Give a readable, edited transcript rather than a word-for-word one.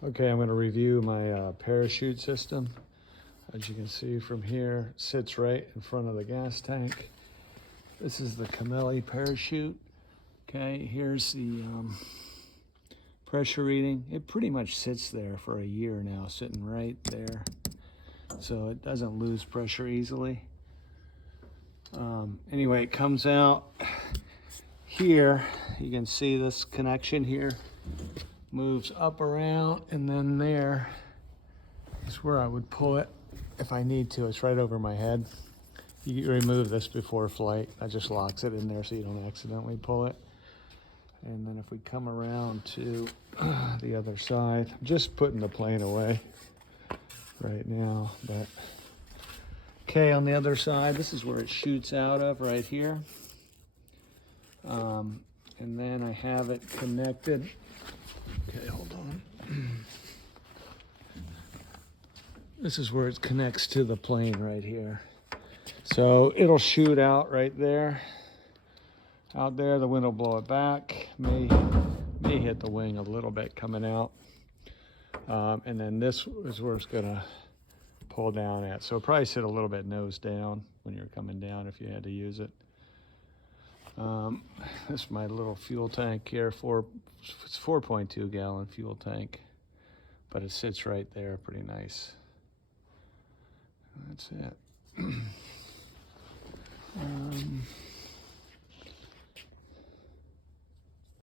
Okay, I'm going to review my parachute system. As you can see from here, it sits right in front of the gas tank. This is the Camelli parachute. Okay, here's the pressure reading. It pretty much sits there for a year now, sitting right there. So it doesn't lose pressure easily. Anyway, it comes out here. You can see this connection here. Moves up around, and then there is where I would pull it if I need to. It's right over my head. You remove this before flight. That just locks it in there so you don't accidentally pull it. And then if we come around to the other side, I'm just putting the plane away right now. But okay, on the other side, this is where it shoots out of right here. And then I have it connected. Okay, hold on. This is where it connects to the plane right here. So it'll shoot out right there. Out there, the wind will blow it back. May hit the wing a little bit coming out. And then this is where it's gonna pull down at. So probably sit a little bit nose down when you're coming down if you had to use it. This is my little fuel tank here. It's 4.2 gallon fuel tank, but it sits right there, pretty nice. That's it.